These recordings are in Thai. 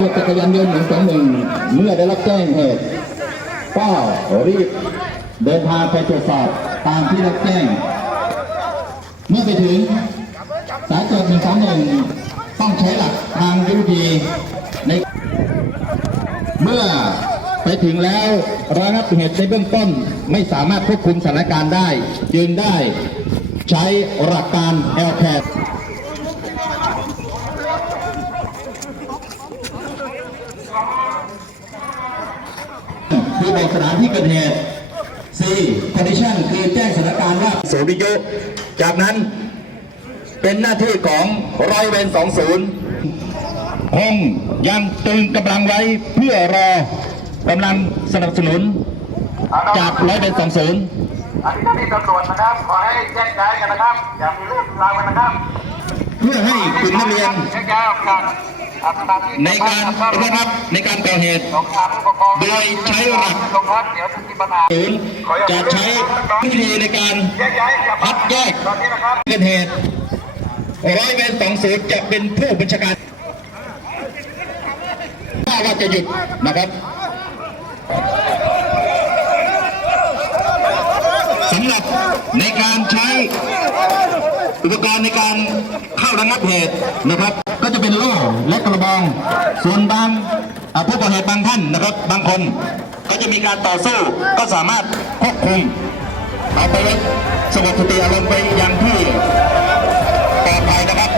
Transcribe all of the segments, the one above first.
รถจักรยานยนต์หนึ่งสองหนึ่งเมื่อได้รับแจ้งเหตุก็รีบเดินทางไปตรวจสอบตามที่รับแจ้ง เมื่อไปถึงสายตรวจหนึ่งสองหนึ่งต้องใช้หลักทางยุทธวิธีในเมื่อไปถึงแล้วระงับเหตุในเบื้องต้นไม่สามารถควบคุมสถานการณ์ได้ จึงได้ใช้หลักการ l c a t คื อบอกสถานที่เกิดเหตุ C condition คือแจ้งสถานการณ์ว่าสูริยุจากนั้นเป็นหน้าที่ของร้อยเวร20คงยังตึงกำลังไว้เพื่อรอกำลังสนับสนุน จากร้อยเวรสองศูนย์อันนี้ท่านที่ตำรวจนะครับขอให้แยกย้ายกันนะครับอย่ามีเรื่องราวกันนะครับ เพื่อให้กลุ่มนักเรียน ในการระงับในการก่อเหตุ โดยใช้หลักโรงพักเดียวจะมีปัญหาศูนย์จะใช้วิธีในการแยกย้ายกลัดแยกตอนนี้นะครับเกิดเหตุร้อยเวรสองศูนย์จะเป็นผู้บัญชาการถ้าว่าจะหยุดนะครับสำหรับในการใช้อุปกรณ์ในการเข้าระงับเหตุนะครับ ก็จะเป็นล่และกระ ส่วนบางผู้ก่อเหตุบางท่านนะครับบางคนก็จะมีการต่อสู้ก็สามารถควบคุมเอาไปสงบสติอารมณ์ไปยังที่ปลอดภัยนะครับ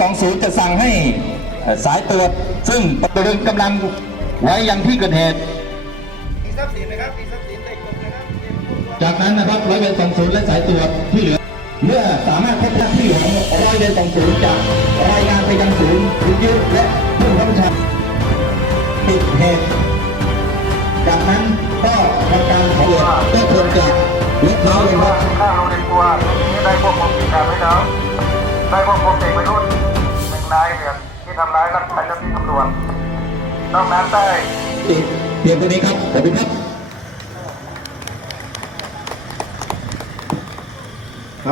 สองศูนย์จะสั่งให้สายตรวจซึ่งตรึงกำลังไว้ยังที่เกิดเหตุจากนั้นนะครับร้อยเวรสองศูนย์และสายตรวจที่เหลือ เมื่อสามารถพบหน้าที่ของร้อยเวรสองศูนย์จะรายงานไปยังศูนย์วิทยุและผู้บังคับบัญชาปิดเหตุจากนั้นก็ทำการขอเหตุก็ควรจะลดน้อยลงครับข้างรงเรียนตัวนี้ได้ควบคุมกิจการไว้แล้วได้ควบคุมเด็กวัยรุ่นหนึ่งนายเนี่ยที่ทำร้ายร่างกายเจ้าหน้าที่ตำรวจนอกนั้นได้เพียงเท่านี้ครับขอบคุณครับ